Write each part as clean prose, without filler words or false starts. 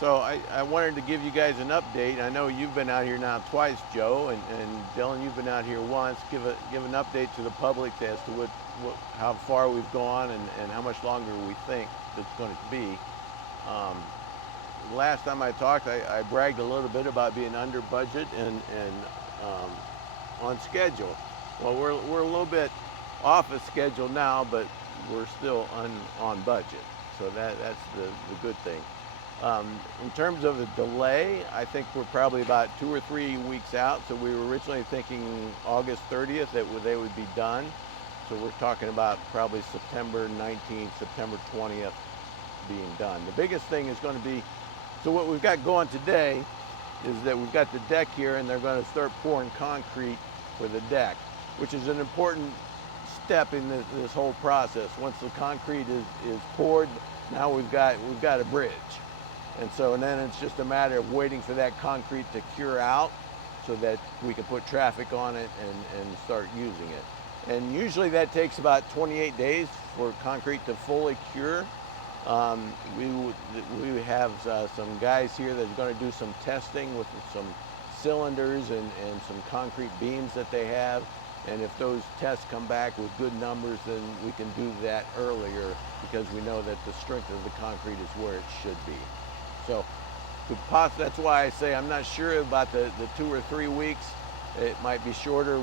So I wanted to give you guys an update. I know you've been out here now twice, Joe, and Dylan, you've been out here once. Give an update to the public as to how far we've gone and how much longer we think it's going to be. Um, Last time I talked, I bragged a little bit about being under budget and um, on schedule. Well, we're a little bit off of schedule now, but we're still on budget. So that's the good thing. In terms of the delay, I think we're probably about 2 or 3 weeks out. So we were originally thinking August 30th that they would be done. So we're talking about probably September 19th, September 20th being done. The biggest thing is going to be, so what we've got going today is that we've got the deck here and they're going to start pouring concrete for the deck, which is an important step in this whole process. Once the concrete is poured, now we've got a bridge. And then it's just a matter of waiting for that concrete to cure out so that we can put traffic on it and start using it. And usually that takes about 28 days for concrete to fully cure. We have some guys here that are going to do some testing with some cylinders and some concrete beams that they have. And if those tests come back with good numbers, then we can do that earlier because we know that the strength of the concrete is where it should be. So that's why I say I'm not sure about the 2 or 3 weeks. It might be shorter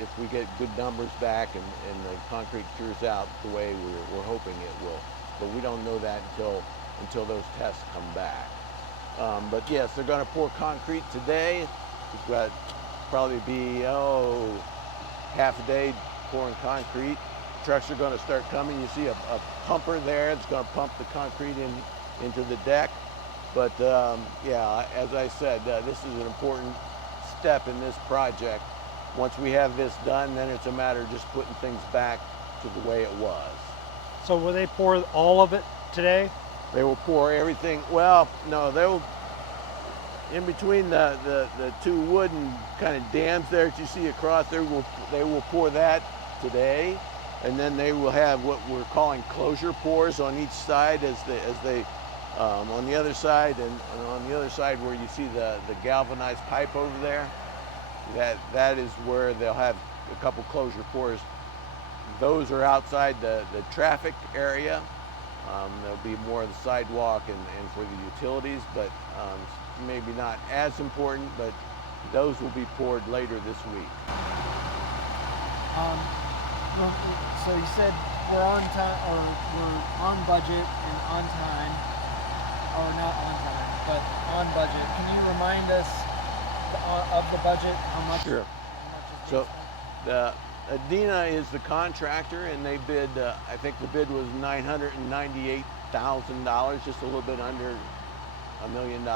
if we get good numbers back and the concrete cures out the way we're hoping it will. But we don't know that until those tests come back. But yes, they're going to pour concrete today. We've got probably be half a day pouring concrete. Trucks are going to start coming. You see a pumper there. It's going to pump the concrete into the deck. But yeah, as I said, this is an important step in this project. Once we have this done, then it's a matter of just putting things back to the way it was. So will they pour all of it today? They will pour everything. Well, no, they will. In between the two wooden kind of dams there that you see across there, they will pour that today, and then they will have what we're calling closure pours on each side as they on the other side and on the other side where you see the galvanized pipe over there. That is where they'll have a couple closure pours. Those are outside the traffic area. There'll be more of the sidewalk and for the utilities, but maybe not as important, but those will be poured later this week. Well, so you said we're on time, or we're on budget and on time, or not on time, but on budget. Can you remind us of the budget? How much? Sure. How much is So the Adina is the contractor, and they bid. I think the bid was $998,000, just a little bit under $1 million.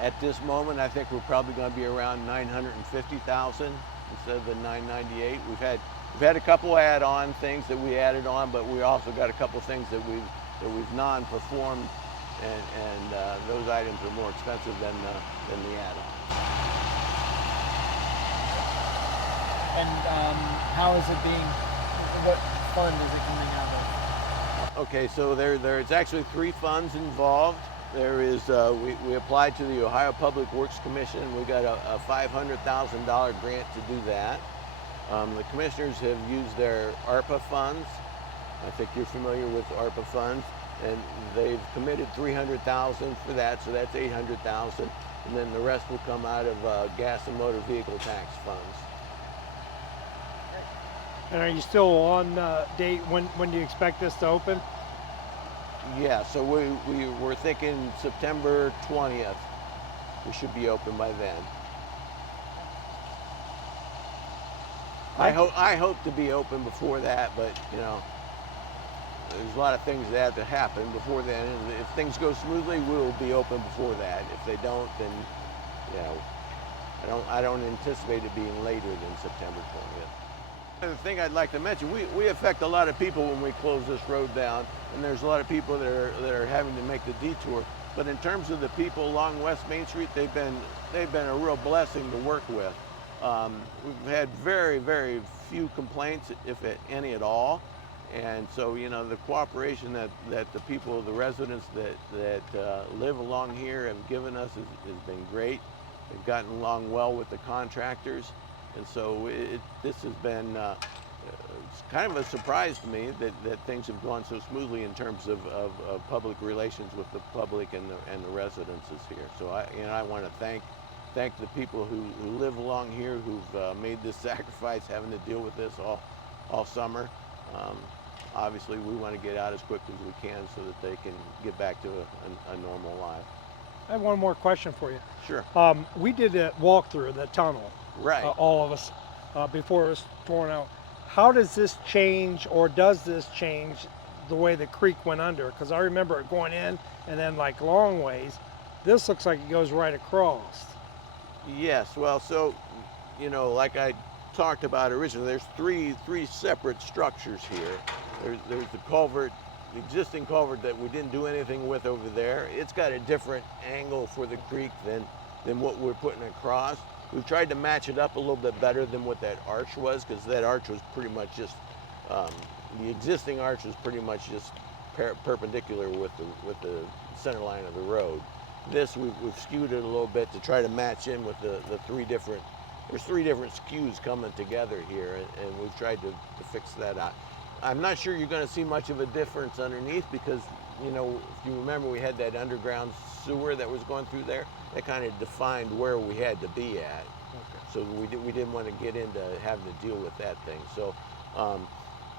At this moment, I think we're probably going to be around 950,000 instead of the 998. We've had a couple add-on things that we added on, but we also got a couple things that we've non-performed, and those items are more expensive than the add-on. And how is it being? What fund is it coming out of? Okay, so there's actually 3 funds involved. There is we applied to the Ohio Public Works Commission. We got a $500,000 grant to do that. The commissioners have used their ARPA funds. I think you're familiar with ARPA funds, and they've committed $300,000 for that, so that's $800,000, and then the rest will come out of gas and motor vehicle tax funds. And are you still on date? When do you expect this to open? Yeah, so we were thinking September 20th. We should be open by then. I hope to be open before that, but you know, there's a lot of things that have to happen before then. And if things go smoothly, we'll be open before that. If they don't, then you know, I don't anticipate it being later than September 20th. The thing I'd like to mention, we affect a lot of people when we close this road down, and there's a lot of people that are having to make the detour. But in terms of the people along West Main Street, they've been a real blessing to work with. We've had very, very few complaints, if any at all, And so, you know, the cooperation that the people, the residents that live along here have given us has been great. They've gotten along well with the contractors. And so this has been it's kind of a surprise to me that things have gone so smoothly in terms of public relations with the public and the residences here. So I want to thank the people who live along here, who've made this sacrifice, having to deal with this all summer. Obviously, we want to get out as quick as we can so that they can get back to a normal life. I have one more question for you. Sure. We did a walkthrough of the tunnel, Right. all of us, before it was torn out. How does this change, or does this change the way the creek went under? Because I remember it going in and then like long ways. This looks like it goes right across. Yes. Well, so, you know, like I talked about originally, there's three separate structures here. There's the culvert, the existing culvert that we didn't do anything with over there. It's got a different angle for the creek than what we're putting across. We've tried to match it up a little bit better than what that arch was, because that arch was pretty much just the existing arch was pretty much just perpendicular with the center line of the road. This we've skewed it a little bit to try to match in with the three different. There's three different skews coming together here, and we've tried to fix that out. I'm not sure you're going to see much of a difference underneath, because, you know, if you remember, we had that underground sewer that was going through there. That kind of defined where we had to be at. Okay. So we didn't want to get into having to deal with that thing. So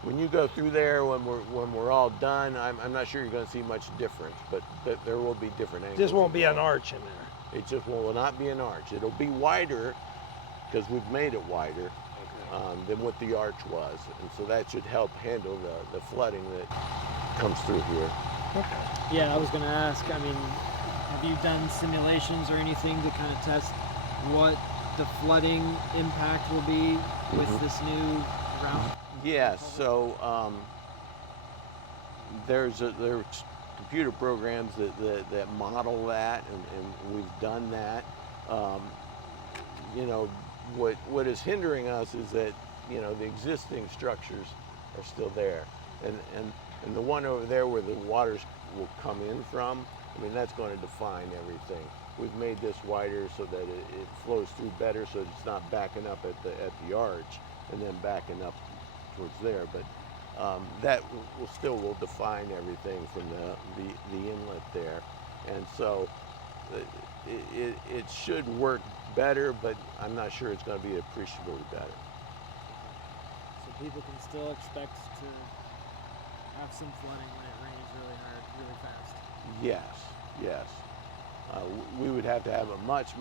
when you go through there, when we're all done, I'm not sure you're going to see much difference, but there will be different angles. This won't be an arch in there. It just will not be an arch. It'll be wider, because we've made it wider than what the arch was, and so that should help handle the flooding that comes through here. Okay. Yeah, I was gonna ask, I mean, have you done simulations or anything to kind of test what the flooding impact will be with this new route? Yeah, so there's computer programs that model that, and we've done that. You know, what is hindering us is that, you know, the existing structures are still there, and the one over there where the waters will come in from, I mean, that's going to define everything. We've made this wider so that it flows through better, so it's not backing up at the arch and then backing up towards there. But that will define everything from the inlet there, and so it should work better, but I'm not sure it's going to be appreciably better. So people can still expect to have some flooding when it rains really hard, really fast. Yes. We would have to have a much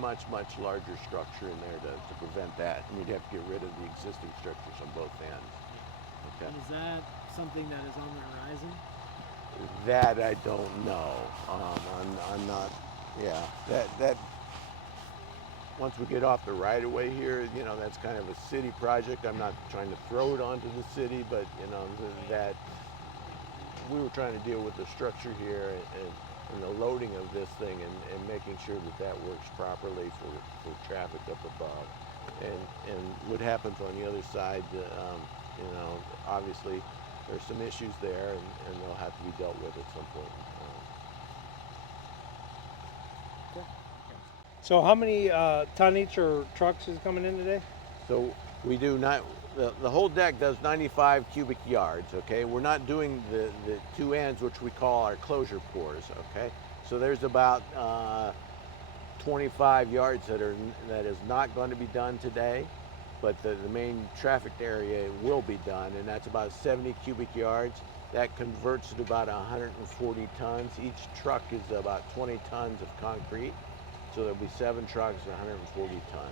larger structure in there to prevent that, and we'd have to get rid of the existing structures on both ends. Okay. And is that something that is on the horizon? That I don't know. I'm not. Yeah. That. Once we get off the right of way here, you know, that's kind of a city project. I'm not trying to throw it onto the city, but, you know, that we were trying to deal with the structure here and the loading of this thing and making sure that works properly for traffic up above. And what happens on the other side, you know, obviously there's some issues there, and they'll have to be dealt with at some point in time. So how many tonnage or trucks is coming in today? So we do not, the whole deck does 95 cubic yards, okay? We're not doing the two ends, which we call our closure pours, okay? So there's about 25 yards that is not going to be done today, but the main trafficked area will be done, and that's about 70 cubic yards. That converts to about 140 tons. Each truck is about 20 tons of concrete. So there'll be 7 trucks and 140 tons.